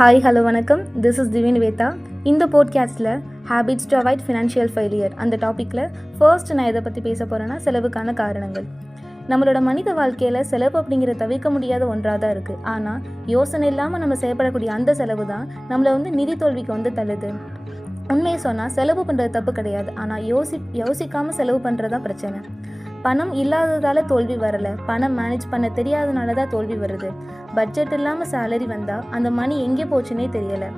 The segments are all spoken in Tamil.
ஹாய் ஹலோ வணக்கம். This is Divin Veda. இந்த போட்காஸ்ட்டில் habits to avoid financial failure அந்த டாப்பிக்கில் ஃபர்ஸ்ட் நான் எதை பற்றி பேச போகிறேன்னா செலவுக்கான காரணங்கள். நம்மளோட மனித வாழ்க்கையில் செலவு அப்படிங்கிற தவிர்க்க முடியாத ஒன்றாக தான் இருக்குது. ஆனால் யோசனை இல்லாமல் நம்ம செயல்படக்கூடிய அந்த செலவு தான் நம்மளை நிதி தோல்விக்கு தள்ளுது. உண்மையை சொன்னால் செலவு பண்ணுறது தப்பு கிடையாது, ஆனால் யோசிக்காமல் செலவு பண்ணுறது தான் பிரச்சனை. பணம் இல்லாததால் தோல்வி வரலை, பணம் மேனேஜ் பண்ண தெரியாதனால தான் தோல்வி வருது. பட்ஜெட் இல்லாமல் சேலரி வந்தால் அந்த மணி எங்கே போச்சுன்னே தெரியலை.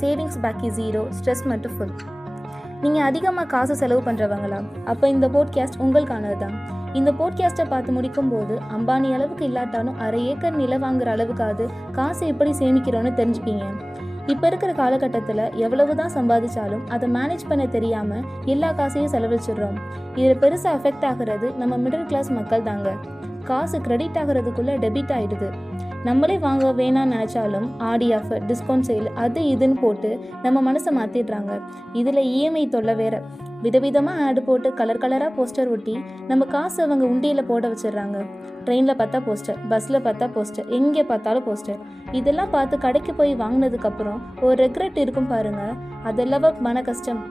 சேவிங்ஸ் பாக்கி ஜீரோ, ஸ்ட்ரெஸ் மட்டும் ஃபுல். நீங்கள் அதிகமாக காசு செலவு பண்ணுறவங்களா? அப்போ இந்த போட்காஸ்ட் உங்களுக்கானது தான். இந்த போட்காஸ்ட்டை பார்த்து முடிக்கும்போது அம்பானி அளவுக்கு இல்லாட்டாலும் 1/2 ஏக்கர் நிலம் வாங்குற அளவுக்காவது காசு எப்படி சேமிக்கிறோன்னு தெரிஞ்சுப்பீங்க. இப்போ இருக்கிற காலகட்டத்தில் எவ்வளவு தான் சம்பாதிச்சாலும் அதை மேனேஜ் பண்ண தெரியாமல் எல்லா காசையும் செலவழிச்சிடுறோம். இதில் பெருசாக அஃபெக்ட் ஆகிறது நம்ம மிடில் கிளாஸ் மக்கள் தாங்க. காசு கிரெடிட் ஆகிறதுக்குள்ளே டெபிட் ஆகிடுது. நம்மளே வாங்க வேணான்னு நினச்சாலும் ஆடி ஆஃபர், டிஸ்கவுண்ட் சேல், அது இதுன்னு போட்டு நம்ம மனசை மாற்றிடுறாங்க. இதில் இஎம்ஐ தொல்லை வேற. விதவிதமாக ஆடு போட்டு கலராக போஸ்டர் ஒட்டி நம்ம காசு அவங்க உண்டியில் போட வச்சிடுறாங்க. ட்ரெயினில் பார்த்தா போஸ்டர், பஸ்ஸில் பார்த்தா போஸ்டர், எங்கே பார்த்தாலும் போஸ்டர். இதெல்லாம் பார்த்து கடைக்கு போய் வாங்கினதுக்கப்புறம் ஒரு ரெக்ரெட் இருக்கும் பாருங்கள், அதெல்லாம் மன கஷ்டம்.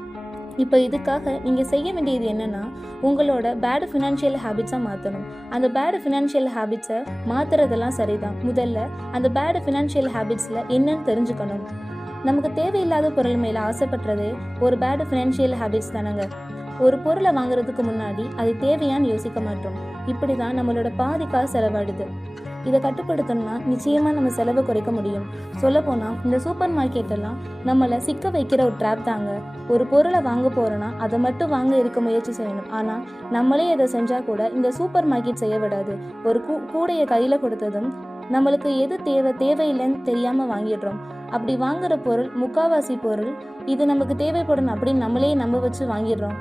இப்போ இதுக்காக நீங்கள் செய்ய வேண்டியது என்னென்னா, உங்களோட பேடு ஃபினான்ஷியல் ஹேபிட்ஸாக மாற்றணும். அந்த பேடு ஃபினான்ஷியல் ஹேபிட்ஸை மாற்றுறதெல்லாம் சரிதான். முதல்ல அந்த பேடு ஃபினான்ஷியல் ஹேபிட்ஸில் என்னன்னு தெரிஞ்சுக்கணும். நமக்கு தேவையில்லாத பொருள் மேலே ஆசைப்படுறதே ஒரு பேடு ஃபினான்ஷியல் ஹேபிட்ஸ் தானங்க. ஒரு பொருளை வாங்குறதுக்கு முன்னாடி அது தேவையான்னு யோசிக்க மாட்டோம். இப்படி தான் நம்மளோட பாதி காசு செலவாடுது. இதை கட்டுப்படுத்தணும்னா நிச்சயமாக நம்ம செலவை குறைக்க முடியும். சொல்லப்போனால் இந்த சூப்பர் மார்க்கெட்டெல்லாம் நம்மளை சிக்க வைக்கிற ஒரு ட்ராப் தாங்க. ஒரு பொருளை வாங்க போகிறோன்னா அதை மட்டும் வாங்க இருக்க முயற்சி செய்யணும். ஆனால் நம்மளே அதை செஞ்சால் கூட இந்த சூப்பர் மார்க்கெட் செய்ய விடாது. ஒரு கூடையை கையில் கொடுத்ததும் நம்மளுக்கு எது தேவையில்லைன்னு தெரியாமல் வாங்கிடுறோம். அப்படி வாங்குகிற பொருள் முக்கால்வாசி பொருள் இது நமக்கு தேவைப்படணும் அப்படின்னு நம்மளே நம்ப வச்சு வாங்கிடுறோம்.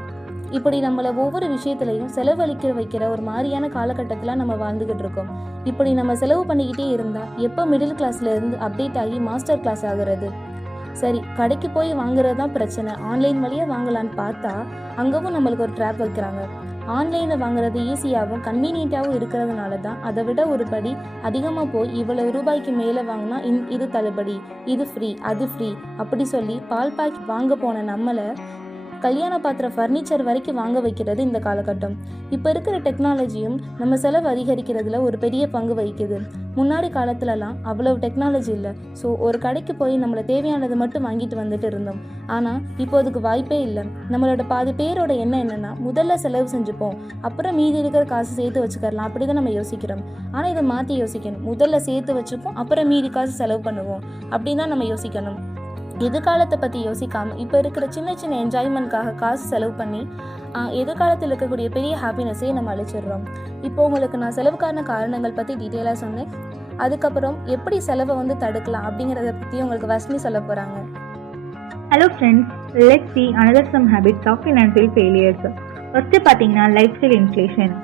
இப்படி நம்மளை ஒவ்வொரு விஷயத்துலையும் செலவழிக்க வைக்கிற ஒரு மாதிரியான காலகட்டத்தில் நம்ம வாழ்ந்துக்கிட்டு இருக்கோம். இப்படி நம்ம செலவு பண்ணிக்கிட்டே இருந்தால் எப்போ மிடில் கிளாஸில் இருந்து அப்டேட் ஆகி மாஸ்டர் கிளாஸ் ஆகிறது? சரி, கடைக்கு போய் வாங்குறது தான் பிரச்சனை, ஆன்லைன் வழியாக வாங்கலான்னு பார்த்தா அங்கவும் நம்மளுக்கு ஒரு ட்ராப் வைக்கிறாங்க. ஆன்லைனில் வாங்குறது ஈஸியாகவும் கன்வீனியண்ட்டாகவும் இருக்கிறதுனால தான் அதை விட ஒரு படி அதிகமாக போய் இவ்வளவு ரூபாய்க்கு மேலே வாங்கினா இது தள்ளுபடி, இது ஃப்ரீ, அது ஃப்ரீ அப்படி சொல்லி பால் பாக்கெட் வாங்க போன நம்மளை கல்யாண பாத்திர ஃபர்னிச்சர் வரைக்கும் வாங்க வைக்கிறது இந்த காலகட்டம். இப்போ இருக்கிற டெக்னாலஜியும் நம்ம செலவு அதிகரிக்கிறதுல ஒரு பெரிய பங்கு வகிக்குது. முன்னாடி காலத்துலலாம் அவ்வளவு டெக்னாலஜி இல்லை. ஸோ ஒரு கடைக்கு போய் நம்மளை தேவையானதை மட்டும் வாங்கிட்டு வந்துட்டு இருந்தோம். ஆனால் இப்போ அதுக்கு வாய்ப்பே இல்லை. நம்மளோட பாதி பேரோட எண்ணம் என்னென்னா, முதல்ல செலவு செஞ்சுப்போம், அப்புறம் மீதி இருக்கிற காசு சேர்த்து வச்சுக்கலாம், அப்படி தான் நம்ம யோசிக்கிறோம். ஆனால் இதை மாற்றி யோசிக்கணும். முதல்ல சேர்த்து வச்சுப்போம், அப்புறம் மீதி காசு செலவு பண்ணுவோம் அப்படின்னு தான் நம்ம யோசிக்கணும். எதிர்காலத்தை பற்றி யோசிக்காமல் இப்போ இருக்கிற சின்ன சின்ன என்ஜாய்மெண்ட்காக காசு செலவு பண்ணி எதிர்காலத்தில் இருக்கக்கூடிய பெரிய ஹாப்பினஸையே நம்ம அழிச்சிடுறோம். இப்போ உங்களுக்கு நான் செலவுக்கான காரணங்கள் பற்றி டீட்டெயிலாக சொன்னேன். அதுக்கப்புறம் எப்படி செலவை தடுக்கலாம் அப்படிங்கிறத பற்றி உங்களுக்கு வசனி சொல்ல போகிறாங்க. Hello friends, let's see another some habits of financial failures. First பார்த்தீங்கன்னா lifestyle inflation.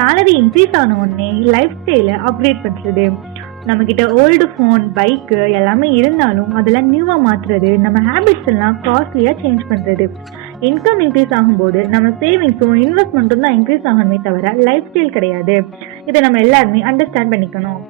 Salary increase ஆன உடனே லைஃப் ஸ்டைலை அப்கிரேட் பண்ணுறது. நம்மக்கிட்ட ஓல்டு ஃபோன், பைக்கு எல்லாமே இருந்தாலும் அதெல்லாம் நியூவாக மாற்றுறது, நம்ம ஹேபிட்ஸ் எல்லாம் காஸ்ட்லியாக சேஞ்ச் பண்ணுறது. இன்கம் இன்க்ரீஸ் ஆகும்போது நம்ம சேவிங்ஸும் இன்வெஸ்ட்மெண்ட்டும் தான் இன்க்ரீஸ் ஆகணுமே தவிர லைஃப் ஸ்டைல் கிடையாது. இதை நம்ம எல்லாருமே அண்டர்ஸ்டாண்ட் பண்ணிக்கணும்.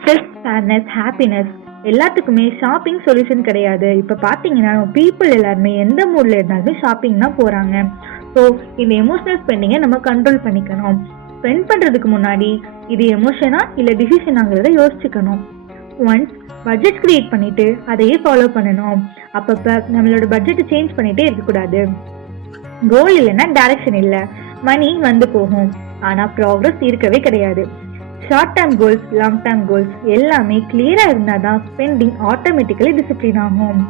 ஸ்ட்ரெஸ், சேட்னஸ், ஹாப்பினஸ் எல்லாத்துக்குமே ஷாப்பிங் சொல்யூஷன் கிடையாது. இப்போ பார்த்தீங்கன்னா பீப்புள் எல்லாருமே எந்த மூடில் இருந்தாலுமே ஷாப்பிங் தான் போகிறாங்க. ஸோ இந்த எமோஷனல் ஸ்பெண்டிங்கை நம்ம கண்ட்ரோல் பண்ணிக்கணும். ஸ்பெண்ட் பண்ணுறதுக்கு முன்னாடி இது எமோஷனா இல்லை டிசிஷனாங்கிறத யோசிச்சுக்கணும். ஒன்ஸ் பட்ஜெட் கிரியேட் பண்ணிட்டு அதையே ஃபாலோ பண்ணணும். அப்பப்போ நம்மளோட பட்ஜெட்டை சேஞ்ச் பண்ணிகிட்டே இருக்கக்கூடாது. கோல் இல்லைன்னா டைரக்ஷன் இல்லை. மணி போகும், ஆனால் ப்ராக்ரஸ் இருக்கவே கிடையாது. Short term goals, long term goals எல்லாமே கிளியராக இருந்தால் தான் ஸ்பெண்டிங் ஆட்டோமேட்டிக்கலி டிசிப்ளின் ஆகும்.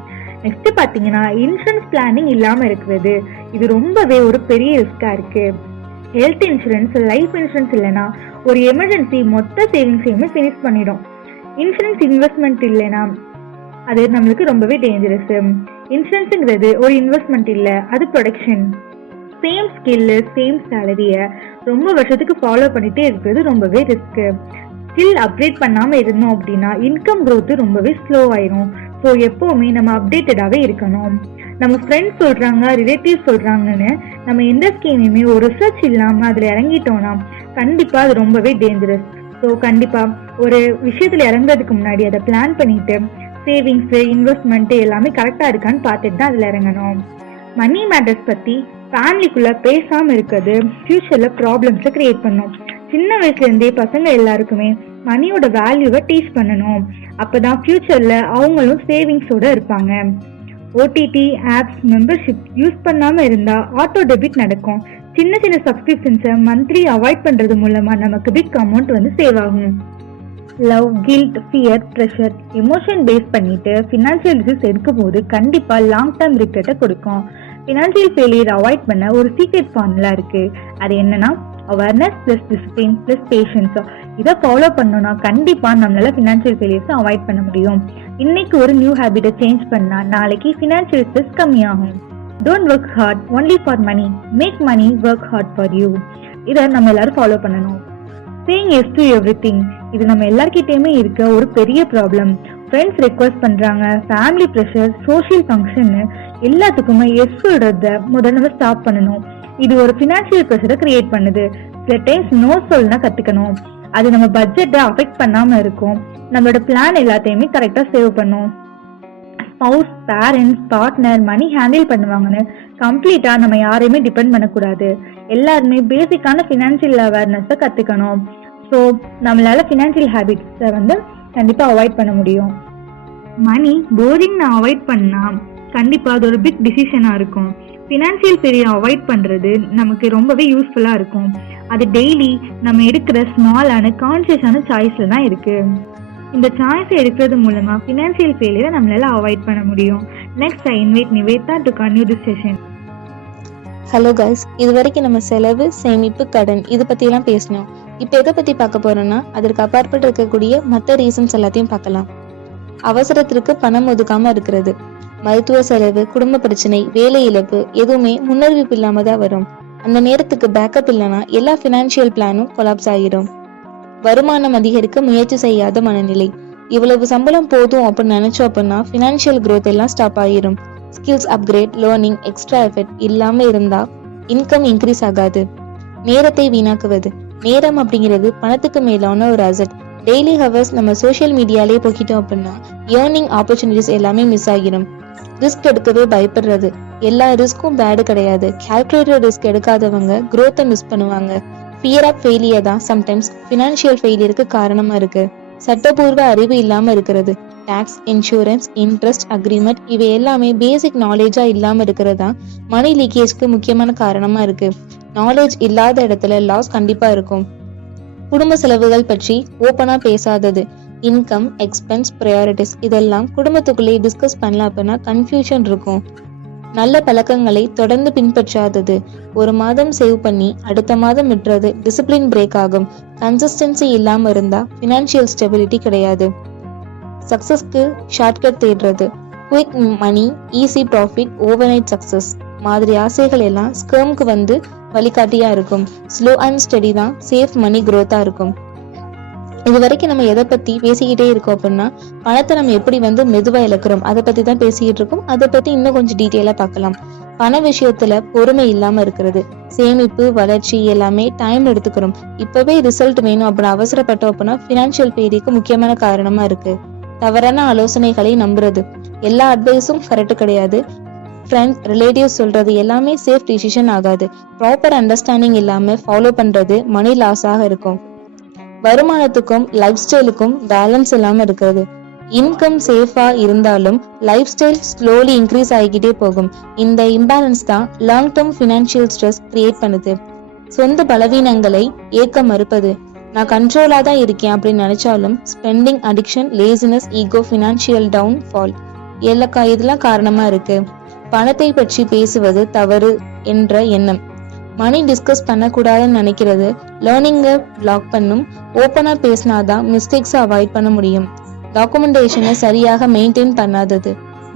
நெக்ஸ்ட் பார்த்தீங்கன்னா இன்சூரன்ஸ் பிளானிங் இல்லாமல் இருக்கிறது. இது ரொம்பவே ஒரு பெரிய ரிஸ்காக இருக்குது. ஹெல்த் இன்சூரன்ஸ், லைஃப் இன்சூரன்ஸ் இல்லைன்னா ஒரு எமர்ஜென்சி மொத்த சேவிங்ஸையுமே ஃபினிஷ் பண்ணிடும். இன்சூரன்ஸ் இன்வெஸ்ட்மெண்ட் இல்லைன்னா அது நம்மளுக்கு ரொம்பவே டேஞ்சரஸ். இன்சூரன்ஸுங்கிறது ஒரு இன்வெஸ்ட்மெண்ட் இல்லை, அது ப்ரொடக்ஷன். சேம் ஸ்கில்லு, சேம் சேலரியை ரொம்ப வருஷத்துக்கு ஃபாலோ பண்ணிகிட்டே இருக்கிறது ரொம்பவே ரிஸ்க்கு. ஸ்கில் அப்டேட் பண்ணாமல் இருந்தோம் அப்படின்னா இன்கம் க்ரோத்து ரொம்பவே ஸ்லோ ஆயிரும். ஸோ எப்போவுமே நம்ம அப்டேட்டடாகவே இருக்கணும். நம்ம ஃப்ரெண்ட்ஸ் சொல்கிறாங்க, ரிலேட்டிவ்ஸ் சொல்கிறாங்கன்னு நம்ம எந்த ஸ்கீமையுமே ஒரு ரிசர்ச் இல்லாமல் அதில் இறங்கிட்டோன்னா கண்டிப்பாக அது ரொம்பவே டேஞ்சரஸ். ஸோ கண்டிப்பாக ஒரு விஷயத்தில் இறங்குறதுக்கு முன்னாடி அதை பிளான் பண்ணிவிட்டு சேவிங்ஸு, இன்வெஸ்ட்மெண்ட்டு எல்லாமே கரெக்டாக இருக்கான்னு பார்த்துட்டு தான் அதில் இறங்கணும். மணி மேட்டர்ஸ் பற்றி ஃபேமிலிக்குள்ளே பேசாமல் இருக்கிறது ஃப்யூச்சரில் ப்ராப்ளம்ஸை க்ரியேட் பண்ணும். சின்ன வயசுலேருந்தே பசங்க எல்லாருக்குமே மணியோட வேல்யூவை டீச் பண்ணணும். அப்போ தான் ஃப்யூச்சரில் அவங்களும் சேவிங்ஸோடு இருப்பாங்க. ஓடிடி ஆப்ஸ் மெம்பர்ஷிப் யூஸ் பண்ணாமல் இருந்தால் ஆட்டோ டெபிட் நடக்கும். சின்ன சின்ன சப்ஸ்கிரிப்ஷன்ஸை மந்த்லி அவாய்ட் பண்ணுறது மூலமாக நமக்கு பிக் அமௌண்ட் வந்து சேவ் ஆகும். Love, guilt, fear, pressure, emotion base பண்ணிட்டு ஃபினான்ஷியல் டிசிஷன்ஸ் எடுக்கும்போது கண்டிப்பாக லாங் டேர்ம் ரிக்ரெட்டை கொடுக்கும். ஃபினான்ஷியல் ஃபெயிலியர் அவாய்ட் பண்ண ஒரு சீக்ரெட் ஃபார்முலா இருக்குது. அது என்னன்னா awareness plus discipline plus patience. இதை ஃபாலோ பண்ணோன்னா கண்டிப்பாக நம்மளால ஃபினான்ஷியல் ஃபெயிலியர்ஸை அவாய்ட் பண்ண முடியும். இன்னைக்கு ஒரு நியூ ஹேபிட்டை சேஞ்ச் பண்ணால் நாளைக்கு ஃபினான்ஷியல் ஸ்ட்ரெஸ் கம்மியாகும். Don't work hard only for money, make money work hard for you. இதை நம்ம எல்லாரும் ஃபாலோ பண்ணணும். சேயிங் எஸ் டு எவ்ரிதிங், இது நம்ம எல்லார்கிட்டயுமே இருக்க ஒரு பெரிய ப்ராப்ளம். ஃப்ரெண்ட்ஸ் ரெக்வஸ்ட் பண்ணுறாங்க, ஃபேமிலி ப்ரெஷர், சோஷியல் ஃபங்க்ஷன்னு எல்லாத்துக்குமே எஸ் சொல்கிறத முதல்ல நம்ம ஸ்டாப் பண்ணணும். இது ஒரு ஃபினான்ஷியல் ப்ரெஷரை கிரியேட் பண்ணுது. சில டைம்ஸ் நோ சொல்லனா கற்றுக்கணும். அது நம்ம பட்ஜெட்டை அஃபெக்ட் பண்ணாமல் இருக்கும். நம்மளோட பிளான் எல்லாத்தையுமே கரெக்டாக சேவ் பண்ணும். ஸ்பவுஸ், பேரண்ட்ஸ், பார்ட்னர் மணி ஹேண்டில் பண்ணுவாங்கன்னு கம்ப்ளீட்டாக நம்ம யாரையுமே டிபெண்ட் பண்ணக்கூடாது. எல்லாருமே பேசிக்கான ஃபினான்ஷியல் அவேர்னஸை கற்றுக்கணும். ஸோ நம்மளால ஃபினான்ஷியல் ஹேபிட்ஸை வந்து கண்டிப்பாக அவாய்ட் பண்ண முடியும். மணி போரிங்னு அவாய்ட் பண்ணால் கண்டிப்பாக அது ஒரு பிக் டிசிஷனாக இருக்கும். ஃபினான்ஷியல் ஃபெயிலியர் அவாய்ட் பண்ணுறது நமக்கு ரொம்பவே யூஸ்ஃபுல்லாக இருக்கும். அது டெய்லி நம்ம எடுக்கிற ஸ்மாலான கான்ஷியஸான சாய்ஸில் தான் இருக்குது. இந்த சாய்ஸை எடுக்கிறது மூலமாக ஃபினான்ஷியல் ஃபெயிலியரை நம்மளால அவாய்ட் பண்ண முடியும். Next I invite Nivetha to continue this session. Hello guys, இது வரைக்கும் நம்ம செலவு, சேமிப்பு, கடன் இது பற்றிலாம் பேசணும். இப்போ எதை பற்றி பார்க்க போகிறோன்னா அதற்கு அப்பாற்பட்டு இருக்கக்கூடிய மற்ற ரீசன்ஸ் எல்லாத்தையும் பார்க்கலாம். அவசரத்திற்கு பணம் ஒதுக்காமல் இருக்கிறது, மருத்துவ செலவு, குடும்ப பிரச்சனை, வேலை இழப்பு எதுவுமே முன்னறிவிப்பு இல்லாமல் தான் வரும். அந்த நேரத்துக்கு பேக்கப் இல்லைன்னா எல்லா ஃபினான்ஷியல் பிளானும் கொலாப்ஸ் ஆகிடும். வருமானம் அதிகரிக்க முயற்சி செய்யாத மனநிலை, இவ்வளவு சம்பளம் போதும் அப்படின்னு நினைச்சோம் அப்படின்னா ஃபினான்ஷியல் growth எல்லாம் ஸ்டாப் ஆகிரும். Skills upgrade, learning, extra effort இல்லாம இருந்தா இன்கம் இன்க்ரீஸ் ஆகாது. நேரத்தை வீணாக்குவது, நேரம் அப்படிங்கிறது பணத்துக்கு மேலான ஒரு அசட். டெய்லி ஹவர்ஸ் நம்ம சோஷியல் மீடியாலே போக்கிட்டோம் அப்படின்னா ஏர்னிங் ஆப்பர்ச்சுனிட்டிஸ் எல்லாமே மிஸ் ஆகிரும். ரிஸ்க் எடுக்கவே பயப்படுறது, எல்லா ரிஸ்க்கும் பேடு கிடையாது. கால்குலேட்டட் ரிஸ்க் எடுக்காதவங்க growth-ஐ மிஸ் பண்ணுவாங்க. ஃபியர் ஆஃப் ஃபெயிலியர் தான் சம்டைம்ஸ் ஃபினான்ஷியல் ஃபெயிலியருக்கு காரணமா இருக்கு. சட்டப்பூர்வ அறிவு இல்லாம இருக்கிறது, டாக்ஸ், இன்சூரன்ஸ், இன்ட்ரெஸ்ட், அக்ரிமெண்ட் இவை எல்லாமே பேசிக் நாலேஜா இல்லாம இருக்கிறதா மணி லீக்கேஜ்க்கு முக்கியமான காரணமா இருக்கு. நாலேஜ் இல்லாத இடத்துல லாஸ் கண்டிப்பா இருக்கும். குடும்ப செலவுகள் பற்றி ஓப்பனா பேசாதது, இன்கம், எக்ஸ்பென்ஸ், ப்ரையாரிட்டிஸ் இதெல்லாம் குடும்பத்துக்குள்ளே டிஸ்கஸ் பண்ணலாம் அப்படின்னா கன்ஃபியூஷன் இருக்கும். நல்ல பழக்கங்களை தொடர்ந்து பின்பற்றாதது, ஒரு மாதம் சேவ் பண்ணி அடுத்த மாதம் விட்டுறது டிசிப்ளின் பிரேக் ஆகும். கன்சிஸ்டன்சி இல்லாம இருந்தா ஃபினான்ஷியல் ஸ்டெபிலிட்டி கிடையாது. சக்சஸ்க்கு ஷார்ட்கட் தேடுறது, குயிக் மணி, ஈஸி ப்ராஃபிட், ஓவர்நைட் சக்சஸ் மாதிரி ஆசைகள் எல்லாம் ஸ்கேம்க்கு வந்து வழிகாட்டியா இருக்கும். ஸ்லோ அண்ட் ஸ்டெடி தான் சேஃப் மணி growth-ஆ இருக்கும். இது வரைக்கும் நம்ம எதை பத்தி பேசிக்கிட்டே இருக்கோம் அப்படின்னா பணத்தை நம்ம எப்படி வந்து மெதுவா இழக்கிறோம் அதை பத்தி தான் பேசிக்கிட்டு இருக்கோம். அதை பத்தி இன்னும் கொஞ்சம் டீட்டெயிலா பார்க்கலாம். பண விஷயத்துல பொறுமை இல்லாம இருக்கிறது, சேமிப்பு, வளர்ச்சி எல்லாமே டைம் எடுத்துக்கிறோம். இப்பவே ரிசல்ட் வேணும் அப்படின்னு அவசரப்பட்டோம் அப்படின்னா ஃபினான்ஷியல் ஃபெயிலியருக்கு முக்கியமான காரணமா இருக்கு. தவறான ஆலோசனைகளை நம்புறது, எல்லா அட்வைஸும் கரெக்ட் கிடையாது. ஃப்ரெண்ட்ஸ், ரிலேட்டிவ்ஸ் சொல்றது எல்லாமே சேஃப் டிசிஷன் ஆகாது. ப்ராப்பர் அண்டர்ஸ்டாண்டிங் இல்லாம ஃபாலோ பண்றது மணி லாஸ் ஆக இருக்கும். வருமானத்துக்கும் லைஃப் ஸ்டைலுக்கும் பேலன்ஸ் இல்லாம இருக்கிறது, இன்கம் சேஃபா இருந்தாலும் லைஃப் ஸ்டைல் ஸ்லோலி இன்க்ரீஸ் ஆகிக்கிட்டே போகும். இந்த இம்பேலன்ஸ் தான் long term financial stress create பண்ணுது. சொந்த பலவீனங்களை ஏற்க மறுப்பது, நான் கண்ட்ரோலா தான் இருக்கேன் அப்படின்னு நினைச்சாலும் spending addiction, laziness, ego, financial downfall இதெல்லாம் காரணமா இருக்கு. பணத்தை பற்றி பேசுவது தவறு என்ற எண்ணம், மணி டிஸ்கஸ் பண்ணக்கூடாதுன்னு நினைக்கிறது லேர்னிங்கை பிளாக் பண்ணும். ஓப்பனா பேசினாதான் மிஸ்டேக்ஸை அவாய்ட் பண்ண முடியும். டாக்குமெண்டேஷனை சரியாக மெயின்டைன் பண்ணாதது,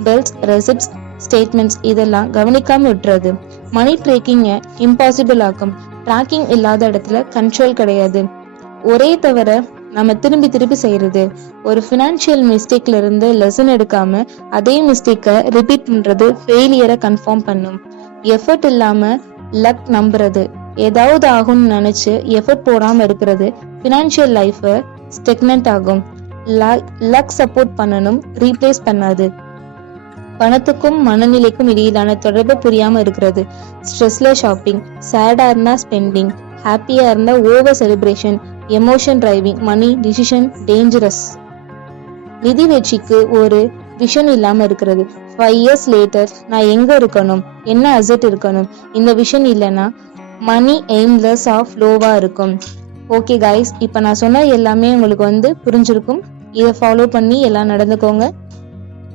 பில்ஸ், ரெசிப்ட்ஸ், ஸ்டேட்மெண்ட்ஸ் இதெல்லாம் கவனிக்காம விட்டுறது மணி ட்ரேக்கிங்கை இம்பாசிபிள் ஆக்கும். ட்ராக்கிங் இல்லாத இடத்துல கண்ட்ரோல் கிடையாது. ஒரே தவிர நம்ம திரும்பி திருப்பி செய்யறது, ஒரு ஃபினான்ஷியல் மிஸ்டேக்ல இருந்து லெசன் எடுக்காம அதே மிஸ்டேக்கை ரிப்பீட் பண்றது ஃபெயிலியரை கன்ஃபார்ம் பண்ணும். எஃபர்ட் இல்லாம லக் நம்புறது, ஏதாவது ஆகும்னு நினைச்சு எஃபர்ட் போடாம இருக்கிறது ஃபினான்ஷியல் லைஃபை ஸ்டெக்னன்ட் ஆகும். லக் சப்போர்ட் பண்ணணும், ரீப்ளேஸ் பண்ணாது. பணத்துக்கும் மனநிலைக்கும் இடையிலான தொடர்பு புரியாம இருக்கிறது. ஸ்ட்ரெஸ்ல ஷாப்பிங், சேடா இருந்தா ஸ்பெண்டிங், ஹாப்பியா இருந்தா ஓவர் செலிப்ரேஷன், எமோஷன் டிரைவிங், மணி டிசிஷன் டேஞ்சரஸ். நிதி வெற்றிக்கு ஒரு விஷன் இல்லாம இருக்கிறது. 5 years லேட்டர் நான் எங்க இருக்கணும், என்ன அசெட் இருக்கணும், இந்த விஷன் இல்லைன்னா மணி எய்ம்லெஸ் ஆஃப் லோவா இருக்கும். ஓகே கைஸ், இப்போ நான் சொன்ன எல்லாமே உங்களுக்கு புரிஞ்சிருக்கும். இதை ஃபாலோ பண்ணி எல்லாம் நடந்துக்கோங்க.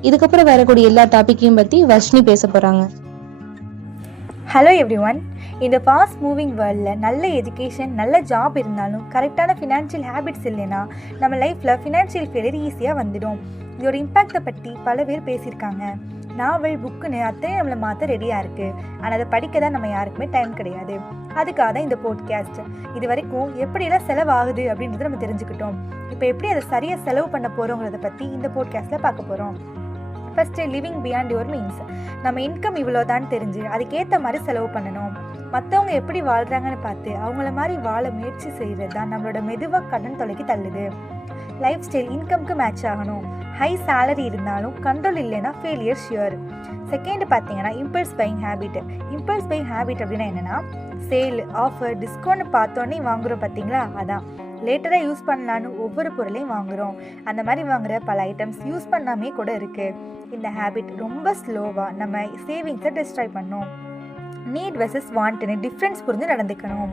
இதுக்கப்புறம் வரக்கூடிய எல்லா டாப்பிக்கையும் பற்றி வர்ஷினி பேச போகிறாங்க. Hello everyone. இந்த ஃபாஸ்ட் மூவிங் வேர்ல்டில் நல்ல எஜுகேஷன், நல்ல ஜாப் இருந்தாலும் கரெக்டான ஃபினான்ஷியல் ஹேபிட்ஸ் இல்லைன்னா நம்ம லைஃப்பில் ஃபினான்ஷியல் ஃபெயிலியர் ஈஸியாக வந்துடும். இதோட இம்பேக்டை பற்றி பல பேர் பேசியிருக்காங்க. நாவல், புக்குன்னு அத்தனை நம்மளை மாற்ற ரெடியாக இருக்குது. ஆனால் அதை படிக்க தான் நம்ம யாருக்குமே டைம் கிடையாது. அதுக்காக தான் இந்த போட்காஸ்ட். இது வரைக்கும் எப்படியெல்லாம் செலவாகுது அப்படின்றத நம்ம தெரிஞ்சுக்கிட்டோம். இப்போ எப்படி அதை சரியாக செலவு பண்ண போகிறோங்கிறத பற்றி இந்த போட்காஸ்ட்டில் பார்க்க போகிறோம். First, living beyond your means. நம்ம இன்கம் இவ்வளோ தான் தெரிஞ்சு அதுக்கேற்ற மாதிரி செலவு பண்ணணும். மற்றவங்க எப்படி வாழ்கிறாங்கன்னு பார்த்து அவங்கள மாதிரி வாழ முயற்சி செய்கிறது தான் நம்மளோட மெதுவாக கடன் தொலைக்கு தள்ளுது. லைஃப் ஸ்டைல் இன்கம்க்கு மேட்ச் ஆகணும். ஹை சேலரி இருந்தாலும் கண்ட்ரோல் இல்லைன்னா ஃபெயிலியர் ஷியர். செகண்ட் பார்த்தீங்கன்னா impulse buying habit. Impulse buying habit அப்படின்னா என்னென்னா, சேல், ஆஃபர், டிஸ்கவுண்ட் பார்த்தோன்னே வாங்குகிறோம் பார்த்தீங்களா, அதான். லேட்டராக யூஸ் பண்ணலான்னு ஒவ்வொரு பொருளையும் வாங்குகிறோம். அந்த மாதிரி வாங்குகிற பல ஐட்டம்ஸ் யூஸ் பண்ணாமே கூட இருக்குது. இந்த ஹேபிட் ரொம்ப ஸ்லோவாக நம்ம சேவிங்ஸை டிஸ்ட்ராய் பண்ணோம். நீட் வெர்சஸ் வாண்ட்னு டிஃப்ரென்ஸ் புரிஞ்சு நடந்துக்கணும்.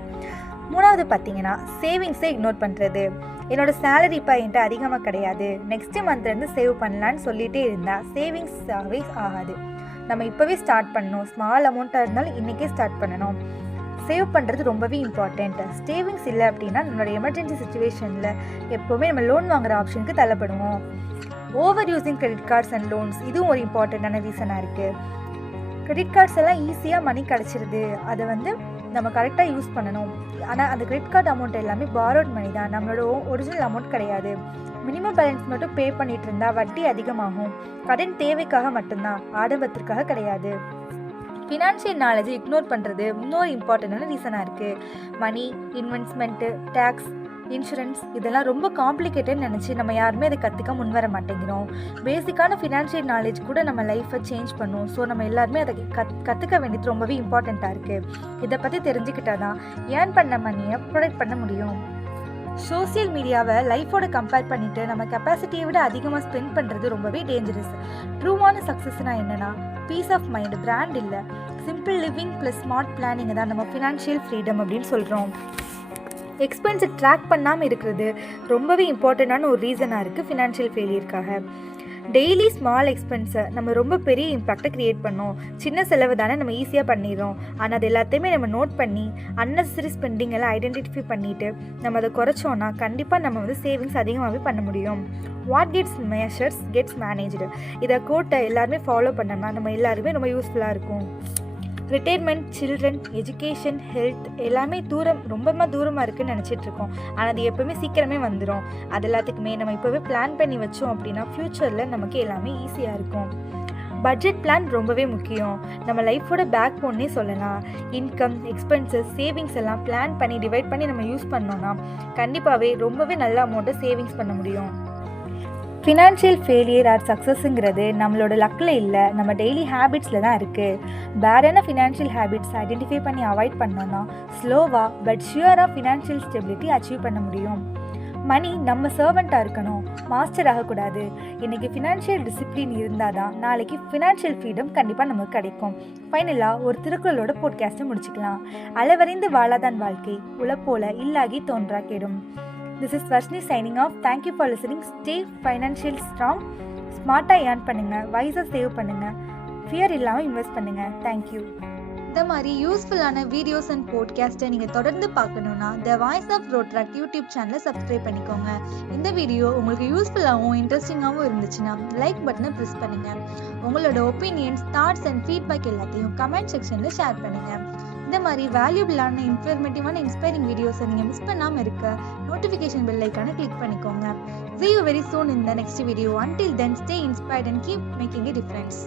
மூணாவது பார்த்தீங்கன்னா சேவிங்ஸை இக்னோர் பண்ணுறது. என்னோட சேலரி இப்போ என்கிட்ட அதிகமாக கிடையாது, நெக்ஸ்ட் மந்த்லேருந்து சேவ் பண்ணலான்னு சொல்லிகிட்டே இருந்தால் சேவிங்ஸாகவே ஆகாது. நம்ம இப்போவே ஸ்டார்ட் பண்ணணும். ஸ்மால் அமௌண்ட்டாக இருந்தாலும் இன்றைக்கே ஸ்டார்ட் பண்ணணும். சேவ் பண்ணுறது ரொம்பவே இம்பார்ட்டண்ட். சேவிங்ஸ் இல்லை அப்படின்னா நம்மளோட எமர்ஜென்சி சுச்சுவேஷனில் எப்போவுமே நம்ம லோன் வாங்குகிற ஆப்ஷனுக்கு தள்ளப்படுவோம். Over using credit cards and loans, இதுவும் ஒரு இம்பார்ட்டண்ட்டான ரீசனாக இருக்குது. கிரெடிட் கார்ட்ஸ் எல்லாம் ஈஸியாக மணி கிடச்சிருது, அதை நம்ம கரெக்டாக யூஸ் பண்ணணும். ஆனால் அந்த கிரெடிட் கார்டு அமௌண்ட் எல்லாமே பாரோட் மணி தான், நம்மளோட ஒரிஜினல் அமௌண்ட் கிடையாது. மினிமம் பேலன்ஸ் மட்டும் பே பண்ணிட்டு இருந்தால் வட்டி அதிகமாகும். கடன் தேவைக்காக மட்டும்தான், ஆடம்பரத்திற்காக கிடையாது. ஃபினான்ஷியல் நாலேஜை இக்னோர் பண்ணுறது இன்னொரு இம்பார்ட்டண்டான ரீசனாக இருக்குது. மணி, இன்வெஸ்ட்மெண்ட்டு, டேக்ஸ், இன்சூரன்ஸ் இதெல்லாம் ரொம்ப காம்ப்ளிகேட்டட்னு நினச்சி நம்ம யாருமே அதை கற்றுக்க முன்வர மாட்டேங்கிறோம். பேசிக்கான ஃபினான்ஷியல் நாலேஜ் கூட நம்ம லைஃப்பை சேஞ்ச் பண்ணும். ஸோ நம்ம எல்லாருமே அதை கற்றுக்க வேண்டியது ரொம்பவே இம்பார்ட்டண்ட்டாக இருக்குது. இதை பற்றி தெரிஞ்சுக்கிட்டால் தான் ஏர்ன் பண்ண மணியை ப்ரொடெக்ட் பண்ண முடியும். சோசியல் மீடியாவை லைஃபோட கம்பேர் பண்ணிவிட்டு நம்ம கெப்பாசிட்டியை விட அதிகமாக ஸ்பெண்ட் பண்ணுறது ரொம்பவே டேஞ்சரஸ். ட்ரூவான சக்ஸஸ்னால் என்னென்னா, பீஸ் ஆஃப் மைண்ட், பிராண்ட் இல்லை, simple living plus smart planning தான் நம்ம ஃபினான்ஷியல் ஃப்ரீடம் அப்படின்னு சொல்கிறோம். எக்ஸ்பென்ஸை ட்ராக் பண்ணாமல் இருக்கிறது ரொம்பவே இம்பார்ட்டண்ட்டான ஒரு ரீசனாக இருக்குது ஃபினான்ஷியல் ஃபெயிலியருக்காக. டெய்லி ஸ்மால் எக்ஸ்பென்ஸை நம்ம ரொம்ப பெரிய இம்பேக்டை க்ரியேட் பண்ணோம். சின்ன செலவு தானே நம்ம ஈஸியாக பண்ணிடுறோம். ஆனால் அது எல்லாத்தையுமே நம்ம நோட் பண்ணி அன்னெசரி ஸ்பெண்டிங் எல்லாம் ஐடென்டிஃபை பண்ணிவிட்டு நம்ம அதை குறைச்சோன்னா கண்டிப்பாக நம்ம சேவிங்ஸ் அதிகமாகவே பண்ண முடியும். What gets measures gets managed. இதை கோட்டை எல்லாருமே ஃபாலோ பண்ணோம்னா நம்ம எல்லாருமே ரொம்ப யூஸ்ஃபுல்லாக இருக்கும். ரிட்டைர்மெண்ட், சில்ட்ரன், எஜுகேஷன், ஹெல்த் எல்லாமே ரொம்ப தூரமாக இருக்குதுன்னு நினச்சிட்ருக்கோம். ஆனால் அது எப்போவுமே சீக்கிரமே வந்துடும். அது எல்லாத்துக்குமே நம்ம இப்போவே பிளான் பண்ணி வச்சோம் அப்படின்னா ஃப்யூச்சரில் நமக்கு எல்லாமே ஈஸியாக இருக்கும். பட்ஜெட் பிளான் ரொம்பவே முக்கியம். நம்ம லைஃபோட பேக் போன்னே சொல்லலாம். இன்கம், எக்ஸ்பென்சஸ், சேவிங்ஸ் எல்லாம் பிளான் பண்ணி டிவைட் பண்ணி நம்ம யூஸ் பண்ணோன்னா கண்டிப்பாகவே ரொம்பவே நல்ல அமௌண்ட்டை சேவிங்ஸ் பண்ண முடியும். ஃபினான்ஷியல் ஃபெயிலியர் ஆர் சக்ஸஸ்ங்கிறது நம்மளோட லக்கில் இல்லை, நம்ம டெய்லி ஹேபிட்ஸில் தான் இருக்குது. பேடான ஃபினான்ஷியல் ஹேபிட்ஸ் ஐடென்டிஃபை பண்ணி அவாய்ட் பண்ணோன்னா ஸ்லோவாக பட் ஷியராக ஃபினான்ஷியல் ஸ்டெபிலிட்டி அச்சீவ் பண்ண முடியும். மணி நம்ம சர்வெண்ட்டாக இருக்கணும், மாஸ்டர் ஆகக்கூடாது. இன்றைக்கி ஃபினான்ஷியல் டிசிப்ளின் இருந்தால் தான் நாளைக்கு ஃபினான்ஷியல் ஃப்ரீடம் கண்டிப்பாக நமக்கு கிடைக்கும். ஃபைனலாக ஒரு திருக்குறளோட போட்காஸ்ட்டை முடிச்சுக்கலாம். அளவறிந்து வாழாதான் வாழ்க்கை, உழைப்போல இல்லாகி தோன்றா கெடும். This is Varshini signing off. Thank you for listening. Stay financial strong. ஸ்மார்ட்டாக ஏர்ன் பண்ணுங்கள், வைஸாக சேவ் பண்ணுங்கள், ஃபியர் இல்லாமல் இன்வெஸ்ட் பண்ணுங்கள். தேங்க்யூ. இந்த மாதிரி யூஸ்ஃபுல்லான வீடியோஸ் அண்ட் போட்காஸ்ட்டை நீங்கள் தொடர்ந்து பார்க்கணுன்னா the voice of Rotaract YouTube சேனலை சப்ஸ்கிரைப் பண்ணிக்கோங்க. இந்த வீடியோ உங்களுக்கு யூஸ்ஃபுல்லாகவும் இன்ட்ரெஸ்டிங்காகவும் இருந்துச்சுன்னா லைக் பட்டனை ப்ரெஸ் பண்ணுங்கள். உங்களோட ஒப்பீனியன்ஸ், தாட்ஸ் அண்ட் ஃபீட்பேக் எல்லாத்தையும் கமெண்ட் செக்ஷனில் ஷேர் பண்ணுங்கள். இந்த மாதிரி வேல்யூபிளான, இன்ஃபர்மேட்டிவான, இன்ஸ்பைரிங் வீடியோஸை நீங்கள் மிஸ் பண்ணாமல் இருக்க நோட்டிஃபிகேஷன் பெல் ஐக்கானை கிளிக் பண்ணிக்கோங்க. See you very soon in the next video. Until then, stay inspired and keep making a difference.